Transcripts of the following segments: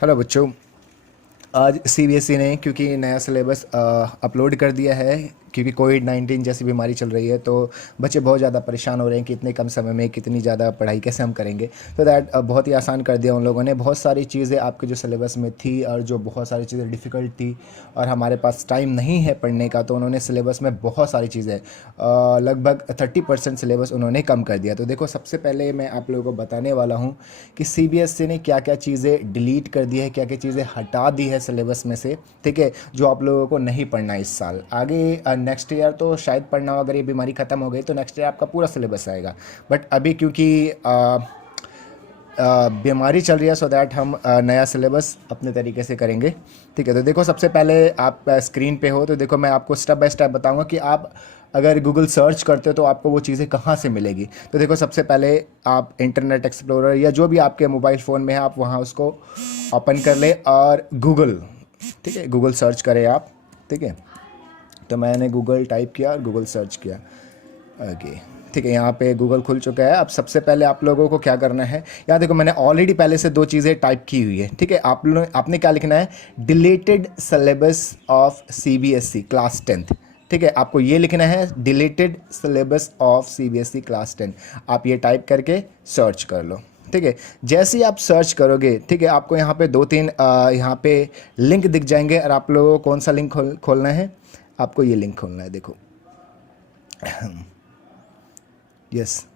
Hello बच्चों। आज CBSE ने क्योंकि नया सिलेबस अपलोड कर दिया है, क्योंकि कोविड-19 जैसी बीमारी चल रही है, तो बच्चे बहुत ज़्यादा परेशान हो रहे हैं कि इतने कम समय में कितनी ज़्यादा पढ़ाई कैसे हम करेंगे। तो दैट बहुत ही आसान कर दिया उन लोगों ने। बहुत सारी चीज़ें आपके जो सिलेबस में थी और जो बहुत सारी चीज़ें डिफ़िकल्ट थी और हमारे पास टाइम नहीं है पढ़ने का, तो उन्होंने सिलेबस में बहुत सारी चीज़ें लगभग 30% सिलेबस उन्होंने कम कर दिया। तो देखो, सबसे पहले मैं आप लोगों को बताने वाला हूँ कि सीबीएसई ने क्या क्या चीज़ें डिलीट कर दी है, क्या क्या चीज़ें हटा दी है सिलेबस में से, ठीक है, जो आप लोगों को नहीं पढ़ना है इस साल। आगे नेक्स्ट ईयर तो शायद पढ़ना हो, अगर ये बीमारी ख़त्म हो गई तो नेक्स्ट ईयर आपका पूरा सिलेबस आएगा। बट अभी क्योंकि बीमारी चल रही है, सो दैट हम नया सिलेबस अपने तरीके से करेंगे, ठीक है। तो देखो, सबसे पहले आप स्क्रीन पे हो, तो देखो मैं आपको स्टेप बाय स्टेप बताऊंगा कि आप अगर गूगल सर्च करते हो तो आपको वो चीज़ें कहाँ से मिलेगी। तो देखो, सबसे पहले आप इंटरनेट एक्सप्लोरर या जो भी आपके मोबाइल फ़ोन में है, आप वहाँ उसको ओपन कर ले और गूगल, ठीक है, गूगल सर्च करें आप, ठीक है। तो मैंने गूगल टाइप किया और गूगल सर्च किया, ओके, ठीक है। यहाँ पे गूगल खुल चुका है। अब सबसे पहले आप लोगों को क्या करना है, यहाँ देखो मैंने ऑलरेडी पहले से दो चीज़ें टाइप की हुई है, ठीक है। आपने क्या लिखना है, deleted syllabus of CBSE class 10th, ठीक है। आपको ये लिखना है, deleted syllabus of CBSE class 10। आप ये टाइप करके सर्च कर लो, ठीक है। जैसे ही आप सर्च करोगे, ठीक है, आपको यहाँ पे दो तीन यहाँ पे लिंक दिख जाएंगे और आप लोगों को कौन सा लिंक खोलना है, आपको ये लिंक खोलना है, देखो, यस,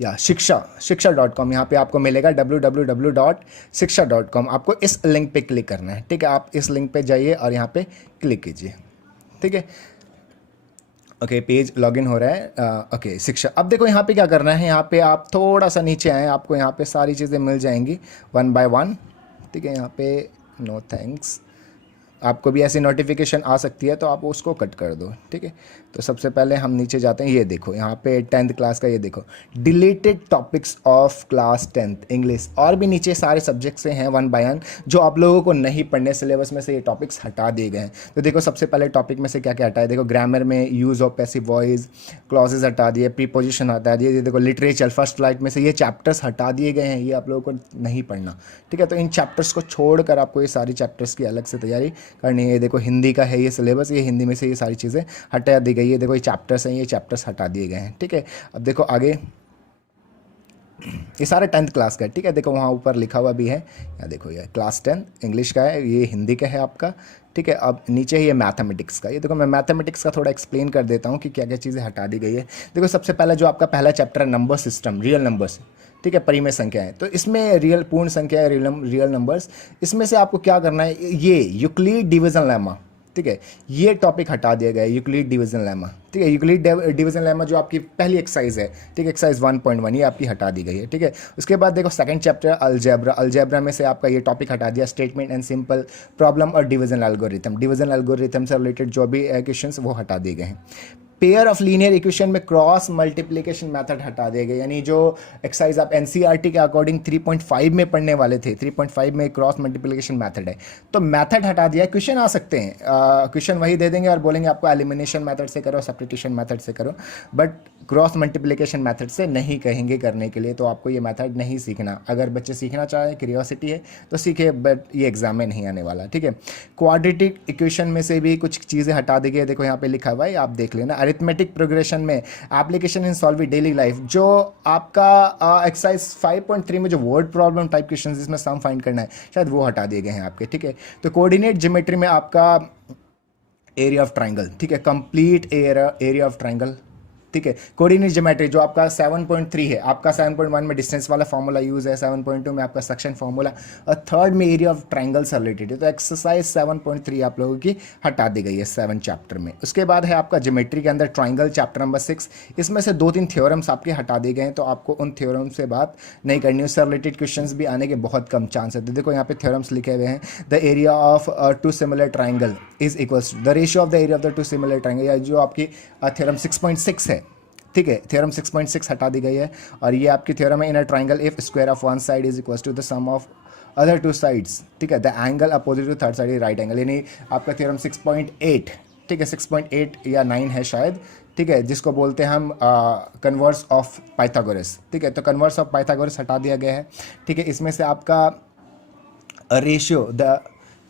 या शिक्षा.com, यहाँ पे आपको मिलेगा www.shiksha.com। आपको इस लिंक पे क्लिक करना है, ठीक है। आप इस लिंक पे जाइए और यहाँ पे क्लिक कीजिए, ठीक है। ओके, पेज लॉगिन हो रहा है। ओके, शिक्षा। अब देखो यहाँ पे क्या करना है, यहाँ पे आप थोड़ा सा नीचे आए, आपको यहाँ पे सारी चीज़ें मिल जाएंगी वन बाय वन, ठीक है। यहाँ पे नो थैंक्स, आपको भी ऐसी नोटिफिकेशन आ सकती है तो आप उसको कट कर दो, ठीक है। तो सबसे पहले हम नीचे जाते हैं, ये देखो यहाँ पे 10th क्लास का, ये देखो, deleted topics of class 10th English, और भी नीचे सारे सब्जेक्ट से हैं वन बाय वन, जो आप लोगों को नहीं पढ़ने, सिलेबस में से ये टॉपिक्स हटा दिए गए हैं। तो देखो, सबसे पहले टॉपिक में से क्या क्या हटा है, देखो, ग्रामर में use of passive voice, clauses हटा दिए, प्रीपोजिशन हटा दिए, ये देखो, लिटरेचर फर्स्ट फ्लाइट में से ये चैप्टर्स हटा दिए गए हैं, ये आप लोगों को नहीं पढ़ना, ठीक है। तो इन चैप्टर्स को छोड़कर आपको ये सारी चैप्टर्स की अलग से तैयारी करनी है। देखो, हिंदी का है ये सिलेबस, ये हिंदी में से ये सारी चीज़ें हटा दी गई है। देखो, ये चैप्टर्स हैं, ये चैप्टर्स हटा दिए गए हैं, ठीक है। अब देखो आगे, ये सारा 10th क्लास का है, ठीक है। देखो वहाँ ऊपर लिखा हुआ भी है, यहाँ देखो, ये क्लास 10 इंग्लिश का है, ये हिंदी का है आपका, ठीक है। अब नीचे ही ये मैथमेटिक्स का, ये देखो, मैं मैथमेटिक्स का थोड़ा एक्सप्लेन कर देता हूँ कि क्या क्या चीज़ें हटा दी गई है। देखो, सबसे पहला जो आपका पहला चैप्टर है, नंबर सिस्टम, रियल नंबर्स, ठीक है, परिमेय संख्या है। तो इसमें रियल पूर्ण संख्या है, रियल नंबर्स, इसमें से आपको क्या करना है, ये यूक्लिड डिवीजन लेमा, ठीक है, ये टॉपिक हटा दिया गया है, यूक्लिड डिवीजन लेमा, ठीक है। यूक्लिड डिवीजन लेमा जो आपकी पहली एक्सरसाइज है, ठीक है, एक्सरसाइज 1.1, ये आपकी हटा दी गई है, ठीक है। उसके बाद देखो, सेकंड चैप्टर अलजेब्रा, अलजेब्रा में से आपका ये टॉपिक हटा दिया, स्टेटमेंट एंड सिंपल प्रॉब्लम और डिवीजन एल्गोरिथम से रिलेटेड जो भी क्वेश्चंस वो हटा दिए गए हैं। पेयर ऑफ लीनियर इक्वेशन में क्रॉस मल्टीप्लिकेशन मेथड हटा दिए गए, यानी जो एक्सरसाइज आप एनसीईआरटी के अकॉर्डिंग 3.5 में पढ़ने वाले थे, 3.5 में क्रॉस मल्टीप्लिकेशन मेथड है, तो मेथड हटा दिया। क्वेश्चन आ सकते हैं, क्वेश्चन वही दे देंगे और बोलेंगे आपको एलिमिनेशन मेथड से करो, सब्स्टिट्यूशन मेथड से करो, बट क्रॉस मल्टीप्लिकेशन मेथड से नहीं कहेंगे करने के लिए। तो आपको ये मेथड नहीं सीखना। अगर बच्चे सीखना चाहें, क्यूरियोसिटी है तो सीखे, बट ये एग्जाम में नहीं आने वाला, ठीक है। क्वाड्रेटिक इक्वेशन में से भी कुछ चीज़ें हटा दी गई, देखो यहाँ पे लिखा हुआ है, आप देख लेना। अरिथमेटिक प्रोग्रेशन में application in solve daily life, जो आपका एक्सरसाइज 5.3 में जो वर्ड प्रॉब्लम टाइप क्वेश्चन जिसमें सम फाइंड करना है, शायद वो हटा दिए गए हैं आपके, ठीक है। तो कोऑर्डिनेट ज्योमेट्री में आपका एरिया ऑफ ट्राइंगल, ठीक है, कंप्लीट एरिया ऑफ ट्राइंगल, ठीक है। कोऑर्डिनेट ज्योमेट्री जो आपका 7.3 है, आपका 7.1 में डिस्टेंस वाला फार्मूला यूज है, 7.2 में आपका सेक्शन फार्मूला, और थर्ड में एरिया ऑफ ट्राइंगल से रिलेटेड है। तो एक्सरसाइज 7.3 आप लोगों की हटा दी गई है 7 चैप्टर में। उसके बाद है आपका ज्योमेट्री के अंदर ट्राइंगल चैप्टर नंबर 6, इसमें से 2-3 थ्योरम्स आपके हटा दिए गए हैं, तो आपको उन थ्योरम से बात नहीं करनी, उससे रिलेटेड क्वेश्चन भी आने के बहुत कम चांस है। तो देखो यहाँ पे थ्योरम्स लिखे हुए हैं, the area of two similar triangle is equals the ratio of the area of the two similar triangle, या जो आपकी थ्योरम 6.6 है, ठीक है, थ्योरम 6.6 हटा दी गई है। और ये आपकी थ्योरम है, in a triangle if square of one side is equal to the sum of other two sides, ठीक है, the angle opposite to third side is right angle, यानी आपका थ्योरम 6.8, ठीक है, 6.8 या 9 है शायद, ठीक है, जिसको बोलते हैं हम कन्वर्स ऑफ पाइथागोरस, ठीक है। तो कन्वर्स ऑफ पाइथागोरस हटा दिया गया है, ठीक है। इसमें से आपका रेशियो द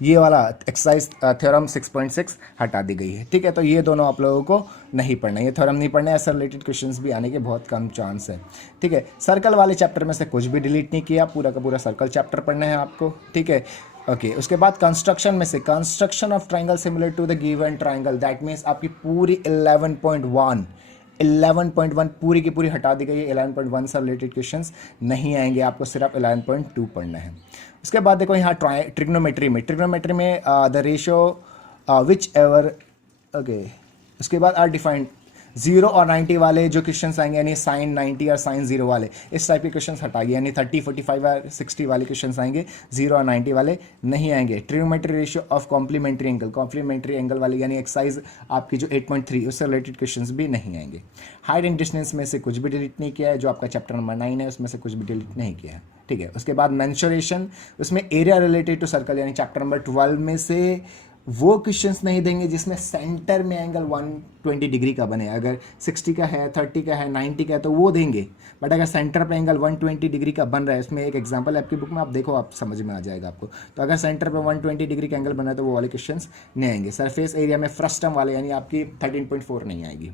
ये वाला एक्सरसाइज थ्योरम 6.6 हटा दी गई है। ठीक है, तो ये दोनों आप लोगों को नहीं पढ़ना, ये थ्योरम नहीं पढ़ना है, ऐसे रिलेटेड क्वेश्चंस भी आने के बहुत कम चांस है। ठीक है, सर्कल वाले चैप्टर में से कुछ भी डिलीट नहीं किया, पूरा का पूरा सर्कल चैप्टर पढ़ना है आपको। ठीक है, ओके उसके बाद कंस्ट्रक्शन में से construction of triangle similar to the given triangle, that means आपकी पूरी 11.1 पूरी की पूरी हटा दी गई है। 11.1 से रिलेटेड क्वेश्चंस नहीं आएंगे, आपको सिर्फ 11.2 पढ़ना है। उसके बाद देखो यहाँ ट्रिग्नोमेट्री में the ratio which ever, okay उसके बाद आर डिफाइंड 0 और 90 वाले जो क्वेश्चंस आएंगे, यानी साइन 90 और साइन 0 वाले, इस टाइप के क्वेश्चंस हटाइए, यानी 30, 45 और 60 वाले क्वेश्चंस आएंगे, 0 और 90 वाले नहीं आएंगे। Trigonometry ratio of complementary angle वाली यानी एक्सरसाइज आपकी जो 8.3 उससे रिलेटेड क्वेश्चंस भी नहीं आएंगे। हाइट एंड डिस्टेंस में से कुछ भी डिलीट नहीं किया है, जो आपका चैप्टर नंबर 9 है उसमें से कुछ भी डिलीट नहीं किया है। ठीक है, उसके बाद मेंसुरेशन, उसमें एरिया रिलेटेड टू सर्कल यानी चैप्टर नंबर 12 में से वो क्वेश्चंस नहीं देंगे जिसमें सेंटर में एंगल 120 डिग्री का बने। अगर 60 का है, 30 का है, 90 का है तो वो देंगे, बट अगर सेंटर पे एंगल 120 डिग्री का बन रहा है, इसमें एक एग्जांपल आपकी बुक में आप देखो, आप समझ में आ जाएगा आपको। तो अगर सेंटर पे 120 डिग्री का एंगल बना है तो वो वाले क्वेश्चंस नहीं आएंगे। सरफेस एरिया में फ्रस्टम वाले यानी आपकी 13.4 नहीं आएगी।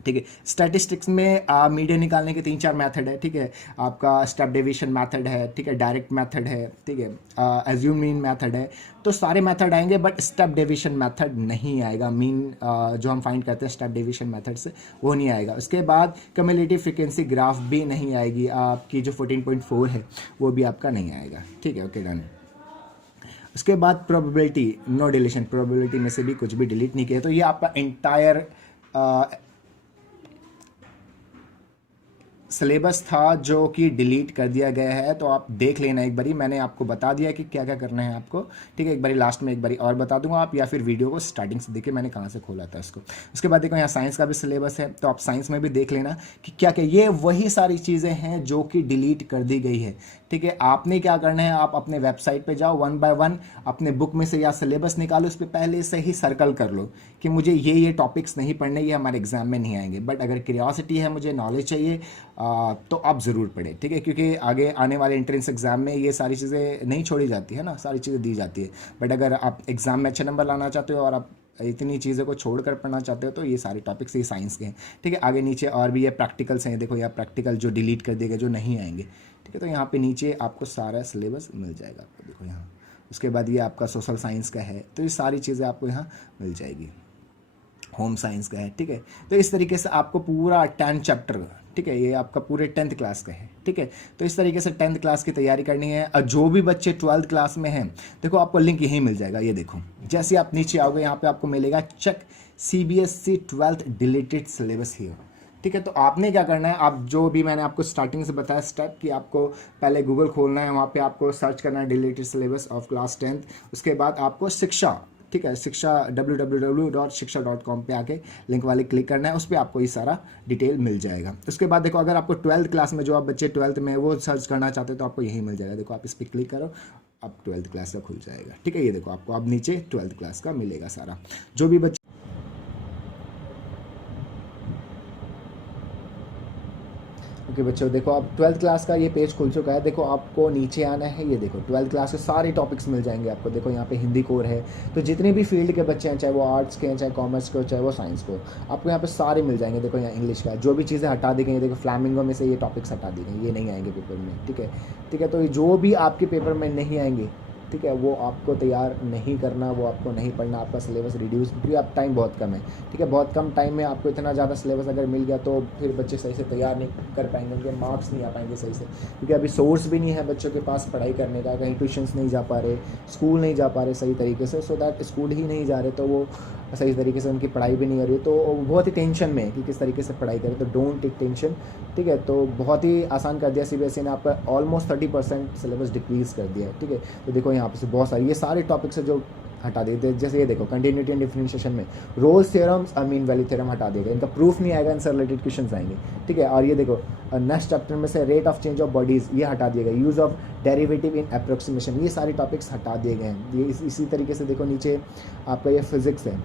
ठीक है, स्टैटिस्टिक्स में मीडियन निकालने के 3-4 मेथड है। ठीक है, आपका स्टेप डेविएशन मेथड है, ठीक है, डायरेक्ट मेथड है, ठीक है, एज्यूम मीन मेथड है, तो सारे मेथड आएंगे बट स्टेप डेविएशन मेथड नहीं आएगा। मीन जो हम फाइंड करते हैं स्टेप डेविएशन मेथड से, वो नहीं आएगा। उसके बाद क्यूमुलेटिव फ्रीक्वेंसी ग्राफ भी नहीं आएगी, आपकी जो 14.4 है वो भी आपका नहीं आएगा। ठीक है, ओके डन। उसके बाद प्रोबेबिलिटी, नो डिलीशन, प्रोबेबिलिटी में से भी कुछ भी डिलीट नहीं किया, तो ये आपका इंटायर सिलेबस था जो कि डिलीट कर दिया गया है। तो आप देख लेना एक बारी, मैंने आपको बता दिया कि क्या क्या करना है आपको। ठीक है, एक बारी लास्ट में एक बारी और बता दूंगा आप, या फिर वीडियो को स्टार्टिंग से देखिए मैंने कहाँ से खोला था इसको। उसके बाद देखो यहाँ साइंस का भी सिलेबस है, तो आप साइंस में भी देख लेना कि क्या क्या, ये वही सारी चीज़ें हैं जो कि डिलीट कर दी गई है। ठीक है, आपने क्या करना है, आप अपने वेबसाइट पे जाओ, 1 बाय 1 अपने बुक में से या सिलेबस निकालो, उस पर पहले से ही सर्कल कर लो कि मुझे ये टॉपिक्स नहीं पढ़ने, ये हमारे एग्जाम में नहीं आएंगे। बट अगर क्यूरियोसिटी है, मुझे नॉलेज चाहिए, तो आप ज़रूर पढ़ें। ठीक है, क्योंकि आगे आने वाले एंट्रेंस एग्जाम में ये सारी चीज़ें नहीं छोड़ी जाती है ना, सारी चीज़ें दी जाती है। बट अगर आप एग्जाम में अच्छे नंबर लाना चाहते हो और आप इतनी चीज़ों को छोड़कर पढ़ना चाहते हो तो ये सारे टॉपिक्स ये साइंस के हैं। ठीक है, आगे नीचे और भी ये प्रैक्टिकल्स हैं, देखो यहाँ प्रैक्टिकल जो डिलीट कर दिए गए, जो नहीं आएंगे। ठीक है, तो यहाँ पे नीचे आपको सारा सिलेबस मिल जाएगा आपको, देखो यहाँ। उसके बाद ये आपका सोशल साइंस का है, तो ये सारी चीज़ें आपको यहाँ मिल जाएगी। होम साइंस का है। ठीक है, तो इस तरीके से आपको पूरा 10 चैप्टर, ठीक है, ये आपका पूरे 10th क्लास का है। ठीक है, तो इस तरीके से 10th क्लास की तैयारी करनी है। और जो भी बच्चे 12th क्लास में हैं, देखो आपको लिंक यहीं मिल जाएगा, ये देखो, जैसे आप नीचे आओगे यहाँ पे आपको मिलेगा check CBSE 12th deleted syllabus here. ठीक है, तो आपने क्या करना है, आप जो भी मैंने आपको स्टार्टिंग से बताया स्टेप कि आपको पहले गूगल खोलना है, वहाँ पे आपको सर्च करना है deleted syllabus of class 10th। उसके बाद आपको शिक्षा, ठीक है, शिक्षा www.shiksha.com पे आके लिंक वाले क्लिक करना है, उस पर आपको ये सारा डिटेल मिल जाएगा। उसके बाद देखो अगर आपको 12th क्लास में, जो आप बच्चे 12th में वो सर्च करना चाहते हो तो आपको यही मिल जाएगा। देखो आप इस पर क्लिक करो, अब 12th क्लास का खुल जाएगा। ठीक है, ये देखो आपको अब नीचे 12th क्लास का मिलेगा सारा, जो भी बच्चे। ओके बच्चों, देखो अब 12th क्लास का ये पेज खुल चुका है। देखो आपको नीचे आना है, ये देखो 12th क्लास के सारे टॉपिक्स मिल जाएंगे आपको। देखो यहाँ पे हिंदी कोर है, तो जितने भी फील्ड के बच्चे हैं, चाहे वो आर्ट्स के हैं, चाहे कॉमर्स के हो, चाहे वो साइंस को, आपको यहाँ पे सारे मिल जाएंगे। देखो यहाँ इंग्लिश का जो भी चीज़ें हटा दी गई, देखो फ्लैमिंगो में से ये टॉपिक्स हटा दी गई, ये नहीं आएंगे पेपर में। ठीक है, ठीक है, तो ये जो भी आपके पेपर में नहीं आएंगे, ठीक है, वो आपको तैयार नहीं करना, वो आपको नहीं पढ़ना, आपका सिलेबस रिड्यूस, क्योंकि आप टाइम बहुत कम है। ठीक है, बहुत कम टाइम में आपको इतना ज़्यादा सिलेबस अगर मिल गया तो फिर बच्चे सही से तैयार नहीं कर पाएंगे, उनके मार्क्स नहीं आ पाएंगे सही से, क्योंकि अभी सोर्स भी नहीं है बच्चों के पास पढ़ाई करने का, कहीं ट्यूशन्स नहीं जा पा रहे, स्कूल नहीं जा पा रहे सही तरीके से, सो दैट स्कूल ही नहीं जा रहे तो वो सही तरीके से उनकी पढ़ाई भी नहीं हो रही, तो बहुत ही टेंशन में है कि किस तरीके से पढ़ाई करें। तो डोंट टेक टेंशन। ठीक है, तो बहुत ही आसान कर दिया CBSE ने, आपका ऑलमोस्ट 30% सिलेबस डिक्रीज़ कर दिया है। ठीक है, तो देखो यहाँ पे से बहुत सारी ये सारे टॉपिक्स है जो हटा देते हैं। जैसे ये देखो कंटिन्यूटी एंड डिफरेंशिएशन में रोल्स थ्योरम्स और मीन वैल्यू थ्योरम हटा देगा, इनका प्रूफ नहीं आएगा, इनसे रिलेटेड क्वेश्चंस आएंगे। ठीक है, और ये देखो नेक्स्ट चैप्टर में से rate of change of bodies ये हटा दिया गया, use of derivative in approximation, ये सारे टॉपिक्स हटा दिए गए हैं। ये इसी तरीके से देखो नीचे आपका ये फिज़िक्स है।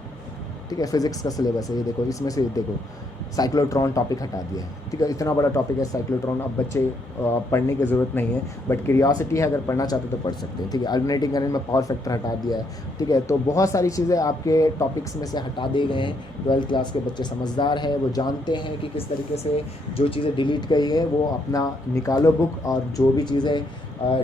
ठीक है, फिज़िक्स का सिलेबस है, ये देखो इसमें से देखो साइक्लोट्रॉन टॉपिक हटा दिया है, ठीक है। इतना बड़ा टॉपिक है साइक्लोट्रॉन, अब बच्चे पढ़ने की ज़रूरत नहीं है, बट क्यूरियोसिटी है, अगर पढ़ना चाहते तो पढ़ सकते हैं, ठीक है। अल्टरनेटिंग करंट में पावर फैक्टर हटा दिया है, ठीक है। तो बहुत सारी चीज़ें आपके टॉपिक्स में से हटा दिए गए हैं। 12th क्लास के बच्चे समझदार है, वो जानते हैं कि किस तरीके से जो चीज़ें डिलीट करी है वो अपना निकालो बुक, और जो भी चीज़ें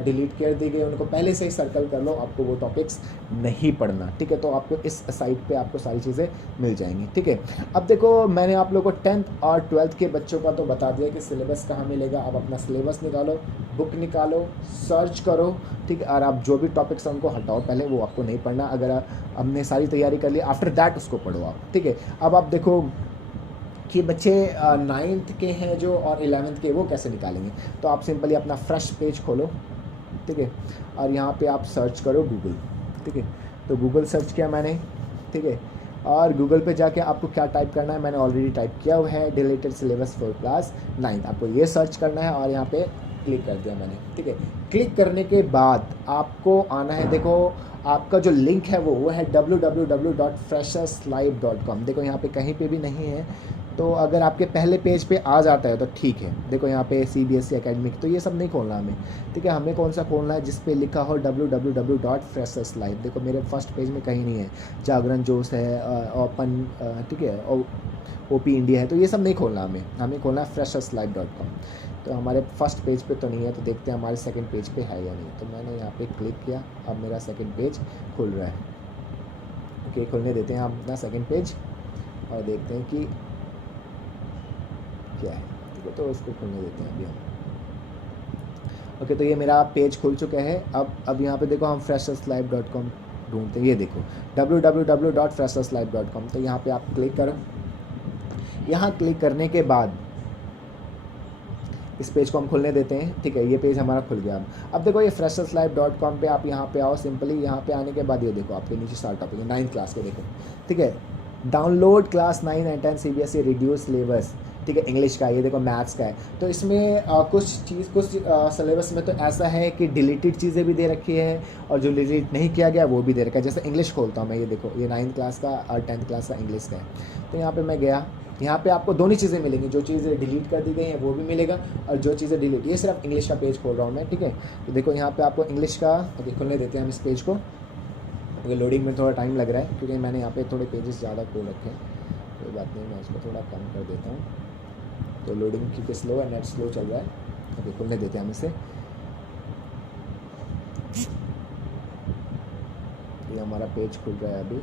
डिलीट कर दी गई उनको पहले से ही सर्कल कर लो, आपको वो टॉपिक्स नहीं पढ़ना, ठीक है। तो आपको इस साइट पे आपको सारी चीज़ें मिल जाएंगी, ठीक है। अब देखो मैंने आप लोगों को 10th और 12th के बच्चों का तो बता दिया कि सिलेबस कहाँ मिलेगा। आप अपना सिलेबस निकालो, बुक निकालो, सर्च करो, ठीक है। और आप जो भी टॉपिक्स हैं उनको हटाओ, पहले वो आपको नहीं पढ़ना। अगर हमने सारी तैयारी कर ली, आफ्टर दैट उसको पढ़ो आप, ठीक है। अब आप देखो कि बच्चे 9th के हैं जो और 11th के, वो कैसे निकालेंगे। तो आप सिंपली अपना फ्रेश पेज खोलो, ठीक है, और यहाँ पे आप सर्च करो गूगल, ठीक है। तो गूगल सर्च किया मैंने, ठीक है, और गूगल पे जाके आपको क्या टाइप करना है, मैंने ऑलरेडी टाइप किया हुआ है, डिलीटेड सिलेबस फॉर क्लास 9। आपको ये सर्च करना है और यहाँ पे क्लिक कर दिया मैंने, ठीक है। क्लिक करने के बाद आपको आना है, देखो आपका जो लिंक है वो है www.fresherslive.com। देखो यहाँ पे कहीं पे भी नहीं है, तो अगर आपके पहले पेज पे आ जाता है तो ठीक है। देखो यहाँ पे CBSE एकेडमिक, तो ये सब नहीं खोलना हमें, ठीक है। हमें कौन सा खोलना है जिस पे लिखा हो www.fresherslive। देखो मेरे फर्स्ट पेज में कहीं नहीं है, जागरण जोश है, ओपन, ठीक है, OP इंडिया है, तो ये सब नहीं खोलना हमें खोलना है fresherslive.com। तो हमारे फर्स्ट पेज पे तो नहीं है, तो देखते हैं हमारे सेकंड पेज पे है या नहीं। तो मैंने यहाँ पे क्लिक किया, अब मेरा सेकंड पेज खुल रहा है, ओके। खुलने देते हैं हम अपना सेकंड पेज और देखते हैं कि क्या है, ठीक है। तो उसको खुलने देते हैं अभी हम, ओके। तो ये मेरा पेज खुल चुका है। अब यहाँ पे देखो हम fresherslive.com ढूंढते हैं, ये देखो www.fresherslive.com। तो यहाँ पे आप क्लिक करो। यहाँ क्लिक करने के बाद इस पेज को हम खुलने देते हैं, ठीक है। ये पेज हमारा खुल गया। अब देखो ये fresherslive.com पे आप यहाँ पे आओ, सिंपली यहाँ पे आने के बाद ये देखो आपके नीचे स्टार्ट टॉपिक है 9th क्लास के, देखो, ठीक है। Download class 9 and 10 CBSE reduce syllabus, ठीक है, इंग्लिश का। ये देखो मैथ्स का है। तो इसमें कुछ सिलेबस में तो ऐसा है कि डिलीटेड चीज़ें भी दे रखी है और जो डिलीट नहीं किया गया वो भी दे रखा है। जैसे इंग्लिश खोलता हूँ मैं, ये देखो ये 9th क्लास का और 10th क्लास का इंग्लिश का है। तो यहाँ पे मैं गया, यहाँ पे आपको दोनों चीज़ें मिलेंगी, जो चीज़ें डिलीट कर दी गई हैं वो भी मिलेगा, और जो चीज़ें डिलीट, ये सिर्फ इंग्लिश का पेज खोल रहा हूँ मैं, ठीक है। तो देखो यहाँ पे आपको इंग्लिश का, ओके, खुलने देते हैं हम इस पेज को, क्योंकि लोडिंग में थोड़ा टाइम लग रहा है, क्योंकि मैंने यहाँ पे थोड़े पेजेस ज़्यादा खोल रखे हैं। कोई बात नहीं, मैं उसको थोड़ा कम कर देता हूँ। तो लोडिंग क्योंकि स्लो है, नेट स्लो चल रहा है, ओके। खुलने देते हैं हम इसे, ये हमारा पेज खुल रहा है अभी,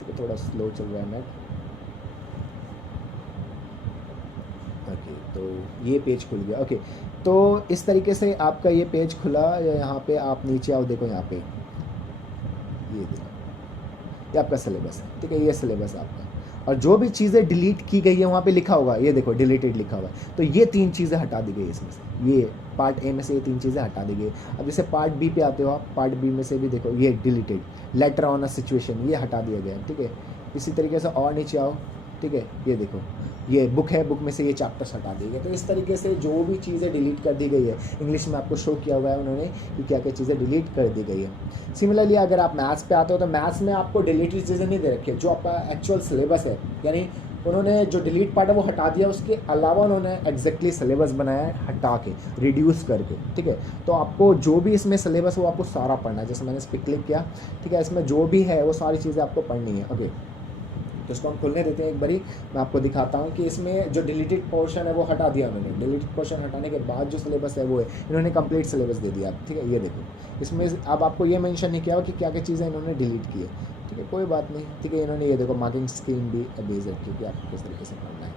तो थोड़ा स्लो चल रहा है नेट, ओके। तो ये पेज खुल गया, ओके। तो इस तरीके से आपका ये पेज खुला। यहाँ पे आप नीचे आओ, देखो यहाँ पे ये देखो, ये आपका सिलेबस है, ठीक है। ये सिलेबस है आपका, और जो भी चीज़ें डिलीट की गई है वहाँ पे लिखा होगा, ये देखो डिलीटेड लिखा हुआ है। तो ये 3 चीज़ें हटा दी गई इसमें से, ये पार्ट ए में से ये 3 चीज़ें हटा दी गई। अब जैसे पार्ट बी पे आते हो आप, पार्ट बी में से भी देखो ये deleted, later on a situation, ये हटा दिया गया है, ठीक है। इसी तरीके से और नीचे आओ, ठीक है, ये देखो ये बुक है, बुक में से ये चैप्टर्स हटा दिए गए। तो इस तरीके से जो भी चीज़ें डिलीट कर दी गई है, इंग्लिश में आपको शो किया हुआ है उन्होंने कि क्या क्या चीज़ें डिलीट कर दी गई है। सिमिलरली अगर आप मैथ्स पे आते हो तो मैथ्स में आपको डिलीटेड चीज़ें नहीं दे रखी है, जो आपका एक्चुअल सिलेबस है, यानी उन्होंने जो डिलीट पार्ट है वो हटा दिया, उसके अलावा उन्होंने एग्जैक्टली सिलेबस बनाया है हटा के, रिड्यूस करके, ठीक है। तो आपको जो भी इसमें सिलेबस है वो आपको सारा पढ़ना है। जैसे मैंने इस पर क्लिक किया, ठीक है, इसमें जो भी है वो सारी चीज़ें आपको पढ़नी है, ओके। तो इसको हम खुलने देते हैं एक बारी, मैं आपको दिखाता हूँ कि इसमें जो डिलीटेड पोर्शन है वो हटा दिया उन्होंने। डिलीटेड पोर्शन हटाने के बाद जो सिलेबस है वो है, इन्होंने कंप्लीट सिलेबस दे दिया, ठीक है। ये देखो इसमें अब आपको ये मेंशन नहीं किया हो कि क्या क्या चीज़ें इन्होंने डिलीट की है, ठीक है, कोई बात नहीं, ठीक है। इन्होंने ये देखो मार्किंग स्कीम भी बेस रखी कि आपको किस तरीके से पढ़ना है,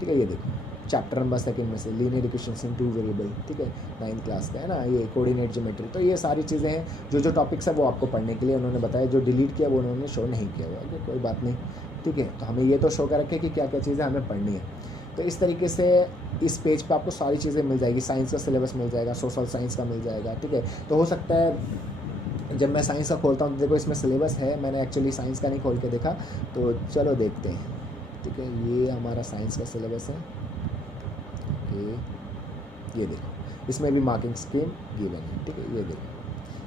ठीक है। ये देखो चैप्टर नंबर 2 में से लीनियर इक्वेशंस इन 2 वेरिएबल, ठीक है, 9th क्लास का है ना, ये कोऑर्डिनेट ज्योमेट्री। तो ये सारी चीज़ें हैं, जो टॉपिक्स है वो आपको पढ़ने के लिए उन्होंने बताया। जो डिलीट किया वो उन्होंने शो नहीं किया हुआ, ओके, कोई बात नहीं, ठीक है। तो हमें ये तो शो कर रखे कि क्या क्या चीज़ें हमें पढ़नी है। तो इस तरीके से इस पेज पे आपको सारी चीज़ें मिल जाएगी। साइंस का सिलेबस मिल जाएगा, सोशल साइंस का मिल जाएगा, ठीक है। तो हो सकता है जब मैं साइंस का खोलता हूँ तो देखो इसमें सिलेबस है, मैंने एक्चुअली साइंस का नहीं खोल के देखा, तो चलो देखते हैं, ठीक है। ये हमारा साइंस का सिलेबस है, ये देखो इसमें भी मार्किंग स्कीम गिवन है, ठीक है। ये देखो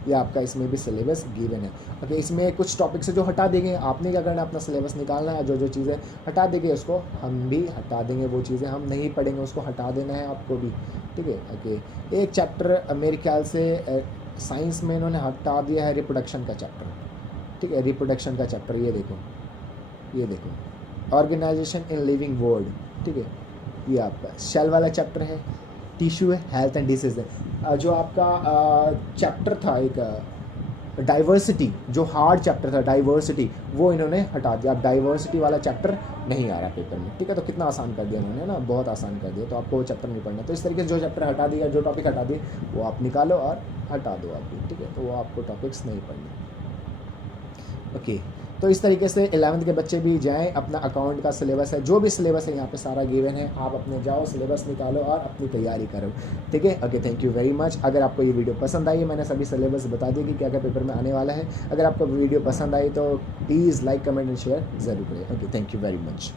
ये आपका इसमें भी सिलेबस गिवन है। ओके, इसमें कुछ टॉपिक्स है जो हटा देंगे, आपने क्या करना है अपना सिलेबस निकालना है, जो जो चीज़ें हटा देंगे उसको हम भी हटा देंगे, वो चीज़ें हम नहीं पढ़ेंगे उसको हटा देना है आपको भी, ठीक है। ओके, एक चैप्टर मेरे ख्याल से साइंस में इन्होंने हटा दिया है रिप्रोडक्शन का चैप्टर, ठीक है, रिप्रोडक्शन का चैप्टर, ये देखो ऑर्गेनाइजेशन इन लिविंग वर्ल्ड, ठीक है, ये आपका सेल वाला चैप्टर है, टिश्यू है, हेल्थ एंड डिसीज है। जो आपका चैप्टर था एक डाइवर्सिटी, जो हार्ड चैप्टर था डाइवर्सिटी, वो इन्होंने हटा दिया, अब डाइवर्सिटी वाला चैप्टर नहीं आ रहा पेपर में, ठीक है। तो कितना आसान कर दिया इन्होंने ना, बहुत आसान कर दिया, तो आपको वो चैप्टर नहीं पढ़ना। तो इस तरीके से जो चैप्टर हटा दिया, जो टॉपिक हटा दिए वो आप निकालो और हटा दो आप भी, ठीक है, तो वो आपको टॉपिक्स नहीं पढ़ने। ओके, तो इस तरीके से 11th के बच्चे भी जाएं, अपना अकाउंट का सिलेबस है, जो भी सिलेबस है यहाँ पे सारा गिवन है, आप अपने जाओ सिलेबस निकालो और अपनी तैयारी करो, ठीक है। Okay, thank you very much. अगर आपको ये वीडियो पसंद आई है, मैंने सभी सिलेबस बता दिए कि क्या क्या पेपर में आने वाला है। अगर आपको वीडियो पसंद आई तो please like comment and share ज़रूर करें। Okay, thank you very much.